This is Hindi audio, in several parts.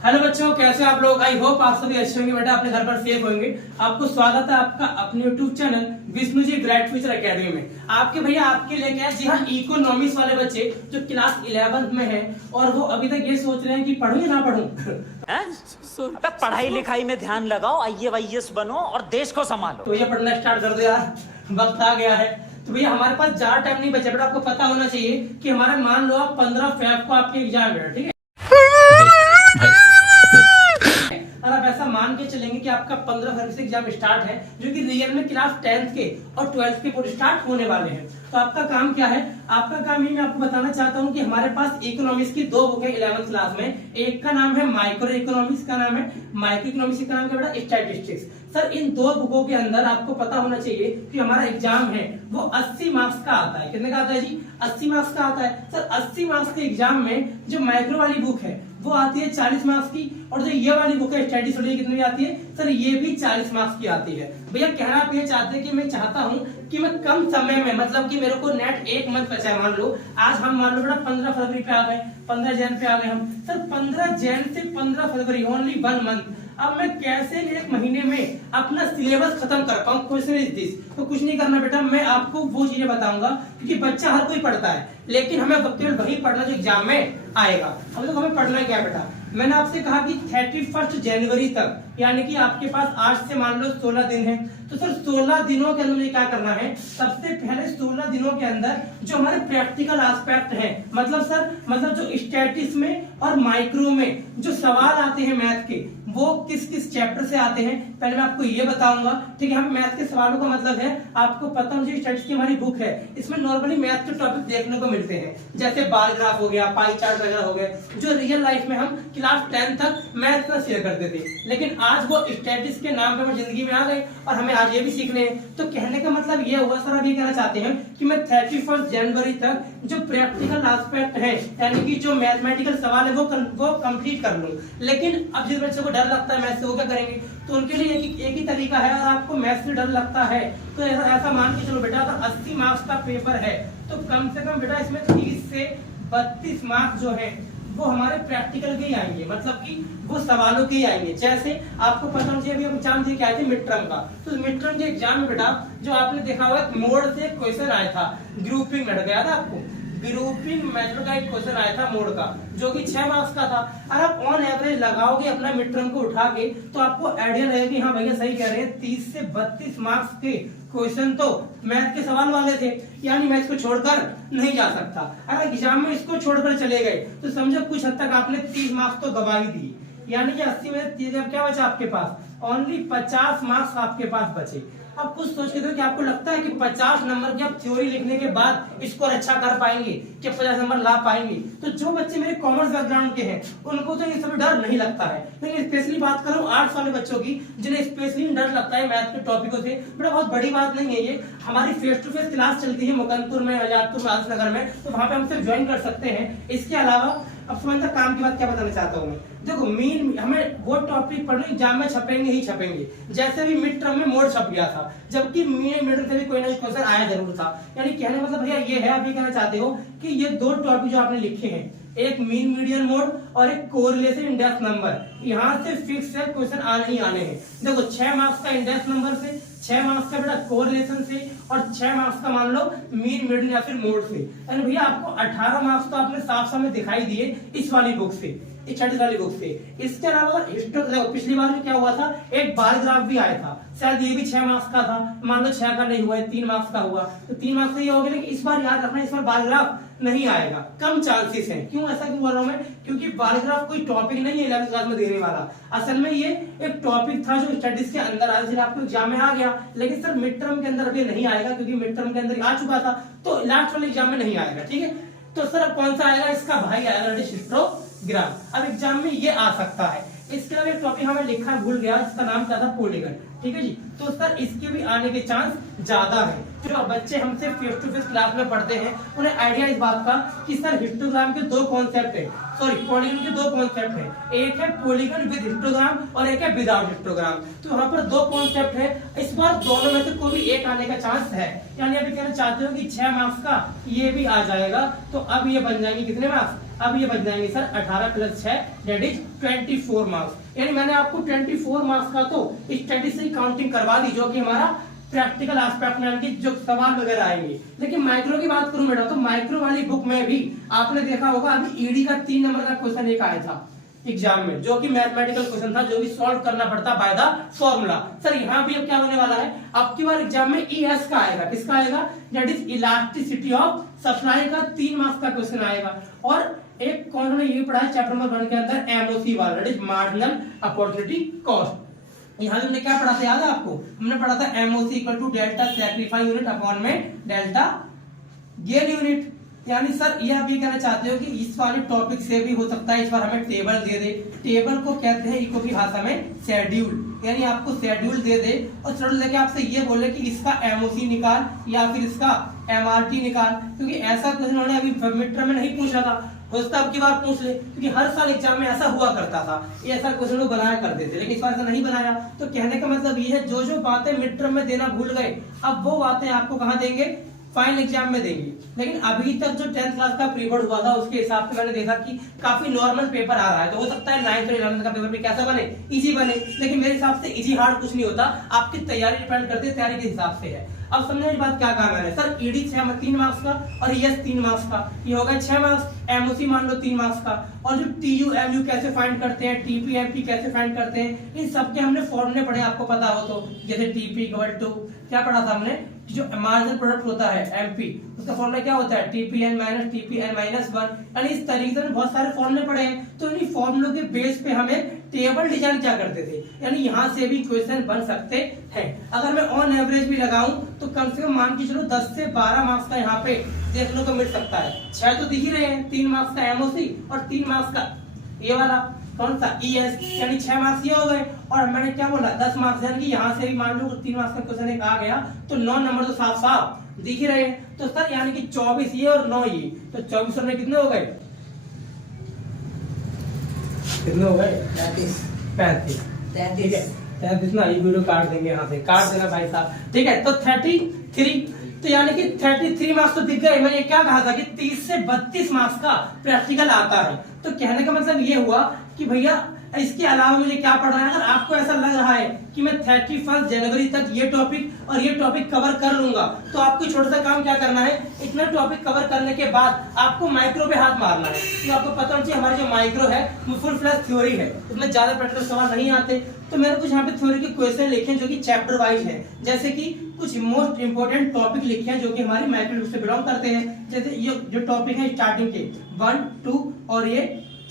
हेलो बच्चों, कैसे आप लोग। आई होप आप सभी अच्छे होंगे बेटा, अपने घर पर सेफ होंगे। आपको स्वागत है आपका अपने YouTube channel Vishnu ji bright future academy में। आपके भैया आपके लेके आए जी हाँ इकोनॉमिक्स वाले बच्चे जो क्लास 11th में है और वो अभी तक ये सोच रहे हैं कि पढ़ूं या ना पढ़ूं। अबे पढ़ाई लिखाई में ध्यान लगाओ, IAS बनो और देश को संभालो। तो ये पढ़ना स्टार्ट कर दो यार, वक्त आ गया है। तो भैया हमारे पास ज्यादा टाइम नहीं बचा बेटा, आपको पता होना चाहिए कि हमारे मान लो आप 15 फेब को आपके एग्जाम है, ठीक है। और आप ऐसा मान के चलेंगे कि आपका 15 फरवरी से एग्जाम स्टार्ट है, जो कि रियल में क्लास 10th के और 12th के पूरे स्टार्ट होने वाले हैं। तो आपका काम क्या है? आपका काम ये मैं आपको बताना चाहता हूँ कि हमारे पास इकोनॉमिक्स की 2 बुक है 11th क्लास में। एक का नाम है माइक्रो इकोनॉमिक्स, का नाम है माइक्रो इकोनॉमिक्स, का नाम है बेटा स्टैटिस्टिक्स। सर इन 2 बुकों के अंदर आपको पता होना चाहिए कि हमारा एग्जाम है वो 80 मार्क्स का आता है। कितने का आता है जी? 80 मार्क्स का आता है। सर 80 मार्क्स के एग्जाम में जो माइक्रो वाली बुक है वो आती है 40 मार्क्स की, और जो ये वाली बुक है स्टैटिस्टिक्स वाली कितनी की आती है? सर ये भी 40 मार्क्स की आती है। भैया कहना आप ये चाहते हैं कि मैं चाहता हूँ कि मैं कम समय में, मतलब कि मेरे को नेट 1 मंथ बचा है। मान लो आज हम मान लो बेटा 15 फरवरी पे आ गए, 15 जैन पे आ गए हम। सर 15 जैन से 15 फरवरी ओनली 1 मंथ। अब मैं कैसे 1 महीने में अपना सिलेबस खत्म कर पाऊं? Question is this. तो कुछ नहीं करना बेटा, मैं आपको वो चीजें बताऊंगा क्योंकि बच्चा हर कोई पढ़ता है, लेकिन हमें केवल वही पढ़ना जो एग्जाम में आएगा। अब तो हमें पढ़ना क्या है बेटा? मैंने आपसे कहा कि 31 जनवरी तक, यानी कि आपके पास आज से मान लो 16 दिन है। तो सर 16 दिनों के अंदर मुझे क्या करना है? सबसे पहले 16 दिनों के अंदर जो हमारे प्रैक्टिकल एस्पेक्ट है, मतलब जो स्टैटिस्टिक्स में और माइक्रो में जो सवाल आते हैं मैथ के, वो किस किस चैप्टर से आते हैं पहले मैं आपको ये बताऊंगा, ठीक है। हम मैथ के सवालों का मतलब है, आपको पता मुझे स्टैटिस्टिक्स की हमारी बुक है, इसमें नॉर्मली मैथ के टॉपिक देखने को मिलते हैं, जैसे बार ग्राफ हो गया, पाई चार्ट वगैरह हो गए, जो रियल लाइफ में हम क्लास 10 तक मैथ का शेयर करते थे। लेकिन आज वो स्टैटिस्टिक्स के नाम पे हम जिंदगी में आ गए और हमें आज ये भी सीखने हैं। तो कहने का मतलब ये हुआ सर, अभी कहना चाहते हैं कि मैं 31 जनवरी तक जो प्रैक्टिकल एस्पेक्ट है, यानी कि जो मैथमेटिकल सवाल है वो कंप्लीट कर लूं। लेकिन अब जिस बच्चे को डर लगता है मैथ से, वो क्या करेंगे? तो उनके लिए एक ही तरीका है। और आपको मैथ से डर लगता है तो ऐसा मान के चलो बेटा, अगर 80 मार्क्स का पेपर है तो कम से कम बेटा इसमें 30 से 32 मार्क्स जो है वो हमारे प्रैक्टिकल के ही आएंगे, मतलब कि वो सवालों के ही आएंगे। जैसे आपको पता होना चाहिए, अभी हम एग्जाम दे के आए थे मिड टर्म का, तो मिड टर्म के एग्जाम में बेटा जो आपने देखा होगा मोड से क्वेश्चन आया था, ग्रुपिंग लड़ गया था आपको, ग्रुपिंग मेथड का एक क्वेश्चन आया था मोड का, जो कि 6 मार्क्स का था। और आप ऑन एवरेज लगाओगे अपना मिड टर्म को उठा के, तो आपको आइडिया रहेगा कि हाँ भैया सही कह रहे हैं, 30 से 32 मार्क्स के क्वेश्चन तो मैथ के सवाल वाले थे, यानी मैथ को छोड़कर नहीं जा सकता। अगर एग्जाम में इसको छोड़कर चले गए तो समझो कुछ हद तक आपने 30 मार्क्स तो गवा ही दिए, यानी कि 80 में 30 क्या बचा आपके पास? ओनली 50 मार्क्स आपके पास बचे। अब कुछ सोच के देखो कि आपको लगता है कि 50 नंबर की आप थ्योरी लिखने के बाद स्कोर अच्छा कर पाएंगे, कि 50 नंबर ला पाएंगे? तो जो बच्चे मेरे कॉमर्स बैकग्राउंड के हैं उनको तो ये सब डर नहीं लगता है, लेकिन स्पेशली बात करूं आर्ट्स वाले बच्चों की, जिन्हें स्पेशली डर लगता है मैथ के टॉपिकों से, बड़ा बहुत बड़ी बात नहीं है ये। हमारी फेस टू फेस क्लास चलती है मुकंदपुर में, आजादपुर, राजनगर में, तो वहां पे हमसे ज्वाइन कर सकते हैं। इसके अलावा अब समझता काम की बात क्या बताना चाहता हूँ मैं, देखो मीन हमें वो टॉपिक पढ़ने एग्जाम में छपेंगे ही छपेंगे। जैसे भी मिड टर्म में मोड छप गया था, जबकि मिड टर्म से भी कोई ना कोई क्वेश्चन आया जरूर था। यानी कहने मतलब भैया ये है, आप ये कहना चाहते हो कि ये 2 टॉपिक जो आपने लिखे हैं, एक मीन मीडियन मोड और एक कोरिलेशन इंडेक्स नंबर, यहाँ से फिक्स है क्वेश्चन आने ही आने हैं। देखो 6 मार्क्स का इंडेक्स नंबर से, 6 मार्क्स का बेटा कोरिलेशन से, और 6 मार्क्स का मान लो मीन मीडियन या फिर मोड से। यानी भैया आपको 18 मार्क्स तो आपने साफ साफ में दिखाई दिए इस वाली बुक से, इस वाली बुक से। इसके अलावा पिछली बार में क्या हुआ था, एक बार ग्राफ भी आया था, शायद ये भी 6 मार्क्स का था। मान लो 6 का नहीं हुआ, 3 मार्क्स का हुआ, तो 3 मार्क्स का ये हो गया। लेकिन इस बार याद रखना, इस बार बार ग्राफ नहीं आएगा, कम चांसेस हैं। क्यों ऐसा क्यों बोल रहा हूं मैं? क्योंकि बार ग्राफ कोई टॉपिक नहीं है 11th क्लास में देने वाला। असल में ये एक टॉपिक था जो स्टडीज के अंदर आया, जिससे आपको एग्जाम में आ गया, लेकिन सर मिड टर्म के अंदर अभी नहीं आएगा, क्योंकि मिड टर्म के अंदर आ चुका था, तो लास्ट वाले एग्जाम में नहीं आएगा, ठीक है। तो सर अब कौन सा आएगा? इसका भाई आएगा हिस्टोग्राम। अब एग्जाम में ये आ सकता है। इसके अलावा एक टॉपिक हमें लिखा भूल गया, जिसका नाम क्या था? पॉलीगन, ठीक है जी। तो सर इसके भी आने के चांस ज्यादा है। जो बच्चे हमसे फेस टू फेस क्लास में पढ़ते हैं उन्हें आइडिया इस बात का कि सर हिस्टोग्राम के 2 कॉन्सेप्ट है, सॉरी पॉलीगन के 2 कॉन्सेप्ट है, एक है पॉलीगन विद हिस्टोग्राम और एक है विदाउट हिस्टोग्राम। तो वहां पर 2 कॉन्सेप्ट है, इस बार दोनों में से कोई भी एक आने का चांस है। यानी अभी कहना चाहते हो कि 6 मार्क्स का ये भी आ जाएगा, तो अब ये बन जाएंगे कितने मार्क्स? अब ये बच जाएंगे सर 18 + 6 दैट इज 24 मार्क्स। यानी मैंने आपको 24 मार्क्स का तो स्टैटिस्टिक काउंटिंग करवा दी, जो कि हमारा प्रैक्टिकल एस्पेक्ट में कि जो सवाल वगैरह आएंगे। लेकिन माइक्रो की बात करूं बेटा, तो माइक्रो वाली बुक में भी आपने देखा होगा अभी ईडी का 3 नंबर का क्वेश्चन एक आया था एग्जाम में, जो कि मैथमेटिकल क्वेश्चन था, जो भी सॉल्व करना पड़ता बाय द फॉर्मूला। सर यहाँ भी अब क्या होने वाला है, अब की बार एग्जाम में ईएस का आएगा। किसका आएगा? That is elasticity of supply का 3 मार्क्स का क्वेश्चन आएगा। और एक कौन सा ये पढ़ा है चैप्टर नंबर 1 के अंदर, एमओसी वाला, that is marginal opportunity cost. यहाँ हमने क्या पढ़ा था याद है आपको? हमने पढ़ा था MOC equal to delta sacrifice unit upon में डेल्टा गेन यूनिट। यानी सर ये आप ये कहना चाहते हो कि इस वाले टॉपिक से भी हो सकता है इस बार हमें टेबल दे दे। टेबल को कहते हैं इको की भाषा में शेड्यूल, यानी आपको शेड्यूल दे दे और शेड्यूल देके आपसे ये बोले कि इसका एमओसी निकाल या फिर इसका एमआरटी निकाल। क्योंकि ऐसा क्वेश्चन उन्होंने अभी मिड टर्म में नहीं पूछा था, हो सकता है अब की बार पूछ ले, क्योंकि हर साल एग्जाम में ऐसा हुआ करता था, ये ऐसा क्वेश्चन लोग बनाया करते थे, लेकिन इस बार ऐसा नहीं बनाया। तो कहने का मतलब ये है जो जो बातें मिड टर्म में देना भूल गए, अब वो बातें आपको कहाँ देंगे? फाइनल एग्जाम में देंगे। लेकिन अभी तक जो 10th क्लास का प्री बोर्ड हुआ था उसके हिसाब से मैंने देखा कि काफी नॉर्मल पेपर आ रहा है। तो हो सकता है 9th और 11th का पेपर भी कैसा बने? इजी बने। लेकिन मेरे हिसाब से इजी हार्ड कुछ नहीं होता, आपकी तैयारी डिपेंड करती है, तैयारी के हिसाब से है। अब समझने वाली बात क्या कहा मैंने, सर ईडी 3 मार्क्स का और ईएस 3 मार्क्स का, ये होगा 6 मार्क्स। एमओसी मान लो 3 मार्क्स का। और जो टीयू एमयू कैसे फाइंड करते हैं, टीपी एमपी कैसे फाइंड करते हैं, इन सब के हमने फॉर्मूले पढ़े, आपको पता हो तो। जैसे टीपी इक्वल टू क्या पढ़ा था हमने, जो मार्जिनल प्रोडक्ट होता है एमपी, उसका फॉर्मूला क्या होता है? TPN minus TPN minus 1। यानी इस तरीके से बहुत सारे फॉर्मूले पढ़े हैं। तो इन फॉर्मूलों के बेस पे हमें टेबल डिजाइन क्या करते थे, यानी यहाँ से भी क्वेश्चन बन सकते हैं। अगर मैं ऑन एवरेज भी लगाऊं तो कम से कम मान के चलो 10 से 12 मार्क्स का यहाँ पे देखने को मिल सकता है। 6 तो दिख ही रहे हैं, 3 मार्क्स का एमओसी और 3 मार्क्स का ये वाला कौन सा ईएस, यानी 6 मार्क्स ये हो गए। और मैंने क्या बोला 10 मार्क्स, यानी कि यहाँ से भी मान लो 3 मार्क्स का क्वेश्चन एक आ गया तो 9 नंबर तो साफ साफ दिख ही रहे हैं। तो सर यानी कि 24 ये और 9 ये, तो 24 और 9 कितने हो गए? कितने हो गए? 35। ठीक है 33 ना, ये वीडियो काट देंगे, यहाँ से काट देना भाई साहब। ठीक है तो 33, तो यानी कि 33 मार्क्स तो दिख गए। मैंने क्या कहा था कि 30 से 32 मार्क्स का प्रैक्टिकल आता है। तो कहने का मतलब ये हुआ कि भैया इसके अलावा मुझे क्या पढ़ना है। अगर आपको ऐसा लग रहा है कि मैं 31 जनवरी तक ये टॉपिक और ये टॉपिक कवर कर लूंगा, तो आपको छोटा सा काम क्या करना है, इतना टॉपिक कवर करने के बाद आपको माइक्रो पे हाथ मारना है। तो आपको पता होना चाहिए हमारी जो माइक्रो है वो फुल फ्लैश थ्योरी है, उसमें ज्यादा प्रैक्टिकल सवाल नहीं आते। तो मैंने कुछ यहाँ पे थ्योरी के क्वेश्चन लिखे जो कि चैप्टर वाइज है, जैसे कि कुछ मोस्ट इंपोर्टेंट टॉपिक लिखे हैं जो कि हमारी माइक्रो से बिलोंग करते हैं। जैसे ये जो टॉपिक है स्टार्टिंग के 1, 2 और ये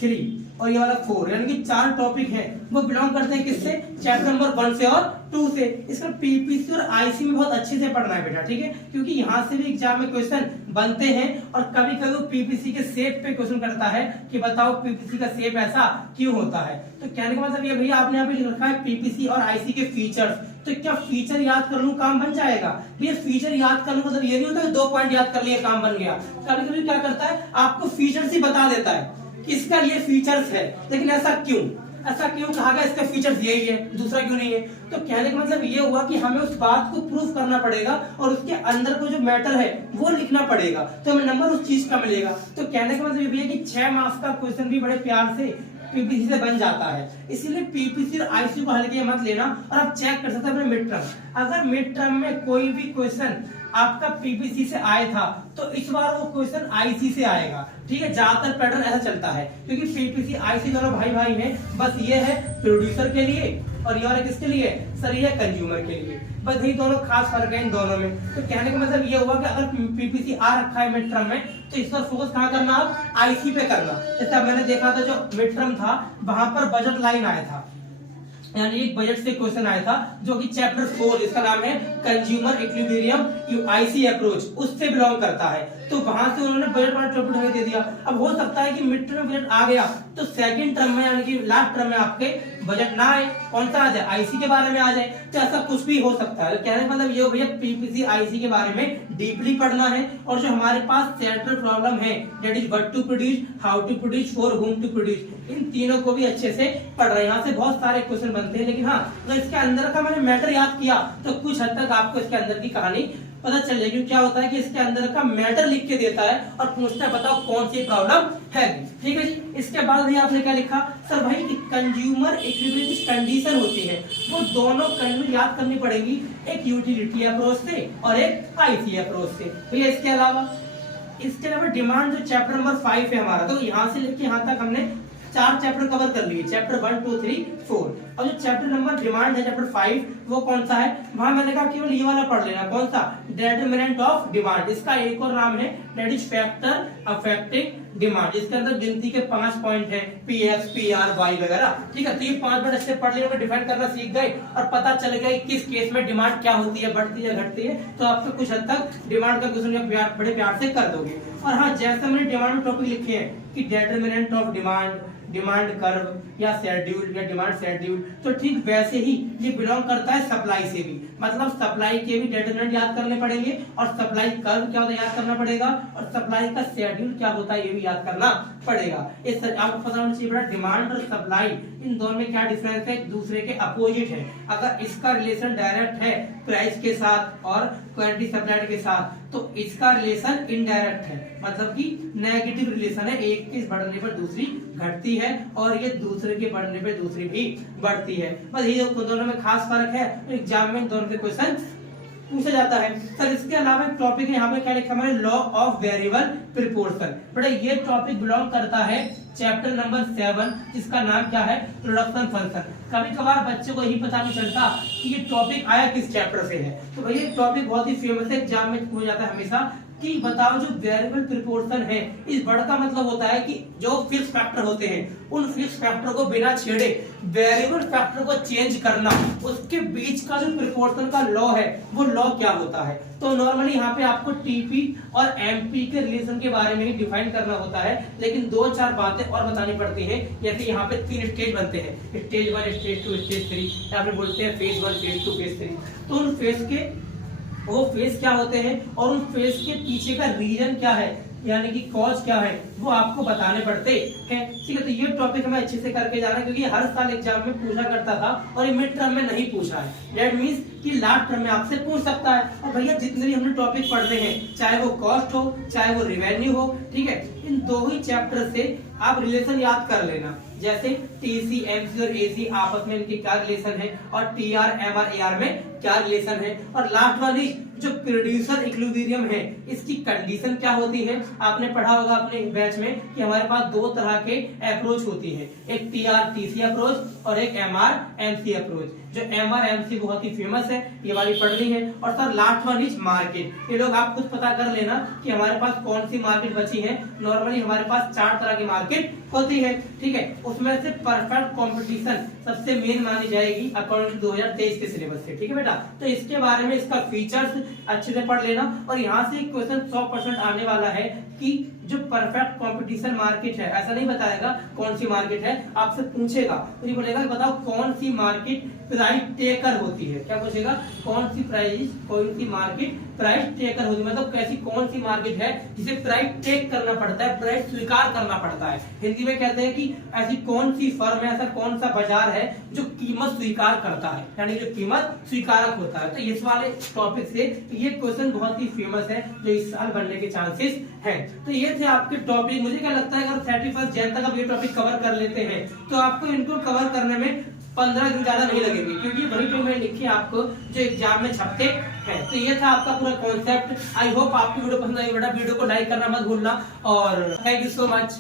3 और ये वाला 4, यानी कि 4 टॉपिक हैं वो बिलोंग करते हैं किससे? चैप्टर नंबर 1 से और 2 से। इसका पीपीसी और आईसी में बहुत अच्छे से पढ़ना है बेटा, ठीक है, क्योंकि यहाँ से भी एग्जाम में क्वेश्चन बनते हैं। और कभी कभी वो पीपीसी के शेप पे क्वेश्चन करता है कि बताओ पीपीसी का शेप ऐसा क्यों होता है। तो कहने का मतलब ये भैया आपने यहाँ पे लिख रखा है पीपीसी और आईसी के फीचर्स, तो क्या फीचर याद कर लूं काम बन जाएगा? भैया फीचर याद करने का मतलब ये नहीं होता कि 2 पॉइंट याद कर लिए काम बन गया। कभी कभी क्या करता है आपको फीचर्स ही बता देता है कि इसका ये फीचर्स है, लेकिन ऐसा क्यों कहा गया, इसका फीचर्स यही है, दूसरा क्यों नहीं है। तो कहने का मतलब ये हुआ कि हमें उस बात को प्रूफ करना पड़ेगा और उसके अंदर को जो मैटर है वो लिखना पड़ेगा, तो हमें नंबर उस चीज का मिलेगा। तो कहने का मतलब ये है कि 6 मार्क्स का क्वेश्चन भी बड़े प्यार से पीपीसी से बन जाता है। इसीलिए पीपीसी और आईसी को हल्के मत लेना। और आप चेक कर सकते हैं अपने मिड टर्म, अगर मिड टर्म में कोई भी क्वेश्चन आपका पीपीसी से आया था तो इस बार वो क्वेश्चन आईसी से आएगा, ठीक है। ज्यादातर पैटर्न ऐसा चलता है क्योंकि पीपीसी आईसी दोनों भाई भाई हैं। बस ये है प्रोड्यूसर के लिए और ये वाला किसके लिए? सर ये कंज्यूमर के लिए, बस यही दोनों खास फर्क है इन दोनों में। तो कहने का मतलब ये हुआ कि अगर पीपीसी आ रखा है मिड टर्म में तो इस पर फोकस कहाँ करना, आप आईसी पे करना। जैसे मैंने देखा था जो मिड टर्म था वहां पर बजट लाइन आया था, यानी एक बजट से क्वेश्चन आया था जो कि चैप्टर 4 इसका नाम है कंज्यूमर इक्विलिब्रियम आईसी अप्रोच, उससे बिलोंग करता है। तो वहां से उन्होंने बजट वाला टॉपिक हमें दे दिया। अब हो सकता है कि मिड टर्म बजट आ गया तो सेकंड टर्म में यानी कि लास्ट टर्म में आपके बजट ना आए, कौन सा आ जाए? आईसी के बारे में आ जाए। तो ऐसा कुछ भी हो सकता है। तो कहने का मतलब ये हो भैया पीपीसी आईसी के बारे में डीपली पढ़ना है। और जो हमारे पास सेंट्रल प्रॉब्लम है that is what to produce, how to produce, for whom to produce, इन तीनों को भी अच्छे से पढ़ रहे हैं। यहाँ से बहुत सारे क्वेश्चन बनते हैं, लेकिन हाँ अगर इसके अंदर का मैंने मैटर याद किया तो कुछ हद तक आपको इसके अंदर की कहानी पता चल जाएगी। क्या होता है कि इसके अंदर का मैटर लिख के देता है और पूछता है बताओ कौन सी प्रॉब्लम है। ठीक है जी। इसके बाद भी आपने क्या लिखा सर भाई कि कंज्यूमर इक्विलिब्रियम कंडीशन होती है वो दोनों कंडीशन याद करनी पड़ेगी, एक यूटिलिटी अप्रोच से और एक आईसी अप्रोच से। भैया इसके अलावा डिमांड जो चैप्टर नंबर 5 है हमारा, तो यहाँ से लेके यहाँ तक हमने 4 चैप्टर कवर कर लिए, चैप्टर 1 2 3 4। और जो चैप्टर नंबर डिमांड है चैप्टर 5 वो कौन सा है, वहां मैंने कहा केवल ये वाला पढ़ लेना, कौन सा, डिटरमिनेंट ऑफ डिमांड। इसका एक और नाम है that is factor affecting demand. इसके अंदर गिनती के 5 पॉइंट है, P X P R Y वगैरह। ठीक है, तो ये 5 मिनट से पढ़ लिए, डिफाइन करना सीख गए और पता चल गया किस केस में डिमांड क्या होती है, बढ़ती है घटती है। तो आपको कुछ हद तक डिमांड का क्वेश्चन बड़े प्यार से कर दोगे। और हाँ, जैसे मैंने डिमांड टॉपिक लिखे हैं कि determinant of demand, demand curve या शेड्यूल या डिमांड शेड्यूल, तो ठीक वैसे ही ये बिलोंग करता है सप्लाई से भी। मतलब सप्लाई के भी डिटरमिनेंट याद करने पड़ेंगे और सप्लाई कर्व क्या होता है याद करना पड़ेगा और सप्लाई का शेड्यूल क्या होता है ये भी याद करना पड़ेगा। इस आपको पता होना चाहिए बेटा डिमांड और सप्लाई इन दोनों में क्या डिफरेंस है, एक दूसरे के अपोजिट है। अगर इसका रिलेशन डायरेक्ट है प्राइस के साथ और क्वांटिटी सप्लाइड के साथ, तो इसका रिलेशन इनडायरेक्ट है, मतलब कि नेगेटिव रिलेशन है, एक के बढ़ने पर दूसरी घटती है और ये दूसरे के बढ़ने पर दूसरी भी बढ़ती है। बस ये दोनों में खास फर्क है, एग्जाम में दोनों के क्वेश्चन पूछा जाता है। सर इसके अलावा एक टॉपिक है यहाँ पे क्या लिखा है, लॉ ऑफ वेरिएबल प्रोपोर्शन। बेटा ये टॉपिक बिलोंग करता है चैप्टर नंबर 7 जिसका नाम क्या है, प्रोडक्शन फंक्शन। कभी कभार बच्चों को यही पता नहीं चलता कि ये टॉपिक आया किस चैप्टर से है, तो भैया ये टॉपिक बहुत ही फेमस है, एग्जाम में पूछा जाता है हमेशा कि बताओ जो वेरिएबल प्रोपोर्शन है, इस वर्ड का मतलब होता है कि जो फिक्स फैक्टर होते हैं उन फिक्स फैक्टर को बिना छेड़े वेरिएबल फैक्टर को चेंज करना, उसके बीच का जो प्रोपोर्शन का लॉ है वो लॉ क्या होता है। तो नॉर्मली यहाँ पे आपको टीपी और एमपी के रिलेशन के बारे में ही डिफाइन करना होता है, लेकिन 2-4 बातें और बतानी पड़ती हैं। जैसे यहाँ पे 3 स्टेज बनते हैं, स्टेज 1, स्टेज 2, स्टेज 3, या फिर बोलते हैं फेज 1, फेज 2, फेज 3। तो उन फेज के वो फेज क्या होते हैं और उन फेज के पीछे का रीजन क्या है, यानी कि कॉज क्या है, वो आपको बताने पड़ते हैं। ठीक है, तो ये टॉपिक हमें अच्छे से करके जाना, क्योंकि हर साल एग्जाम में पूछा करता था और ये मिड टर्म में नहीं पूछा है। दैट मींस कि लास्ट टर्म में आपसे पूछ सकता है। और भैया जितने भी हमने टॉपिक पढ़ने हैं, चाहे वो कॉस्ट हो चाहे वो रेवेन्यू हो, ठीक है, इन 2 ही चैप्टर से आप रिलेशन याद कर लेना। जैसे टीसी, एमसी और एसी आपस में इनके क्या रिलेशन है और टीआर, एमआर, एआर में क्या रिलेशन है। और लास्ट वाली जो प्रोड्यूसर इक्विलिब्रियम है इसकी कंडीशन क्या होती है। आपने पढ़ा होगा अपने बैच में कि हमारे पास 2 तरह के अप्रोच होती है, एक टीआर टीसी अप्रोच और एक एमआर एमसी अप्रोच। जो एमआर एमसी बहुत ही फेमस है, ये वाली पढ़नी है। और sir last one is market. ये लोग आप खुद पता कर लेना कि हमारे पास कौन सी मार्केट बची है। नॉर्मली हमारे पास 4 तरह की मार्केट होती है, ठीक है। उसमें से परफेक्ट कंपटीशन सबसे मेन मानी जाएगी अकॉर्डिंग टू 2023 के सिलेबस से, ठीक है बेटा। तो इसके बारे में इसका फीचर्स अच्छे से पढ़ लेना। और यहाँ से क्वेश्चन 100% आने वाला है कि जो परफेक्ट कंपटीशन मार्केट है, ऐसा नहीं बताएगा कौन सी मार्केट है, आपसे पूछेगा तो ये बोलेगा बताओ कौन सी मार्केट प्राइस टेकर होती है। क्या पूछेगा, कौन सी मार्केट प्राइस टेकर होती है, मतलब कैसी कौन सी मार्केट है जिसे प्राइस टेक करना पड़ता है, प्राइस स्वीकार करना पड़ता है। हिंदी में कहते हैं कि ऐसी कौन सी फर्म है, ऐसा कौन सा बाजार है जो कीमत स्वीकार करता है, यानी जो कीमत स्वीकारक होता है। तो इस वाले टॉपिक से ये क्वेश्चन बहुत ही फेमस है जो इस साल बनने के चांसेस हैं। तो ये थे आपके टॉपिक। मुझे क्या लगता है अगर 31 जैन तक आप ये टॉपिक कवर कर लेते हैं तो आपको इनको कवर करने में 15 दिन ज्यादा नहीं लगेंगे, क्योंकि वही जो मैंने लिखी आपको जो एग्जाम में छपते हैं। तो ये था आपका पूरा कॉन्सेप्ट। आई होप आपकी वीडियो पसंद आई। बेटा वीडियो को लाइक करना मत भूलना और थैंक यू सो मच।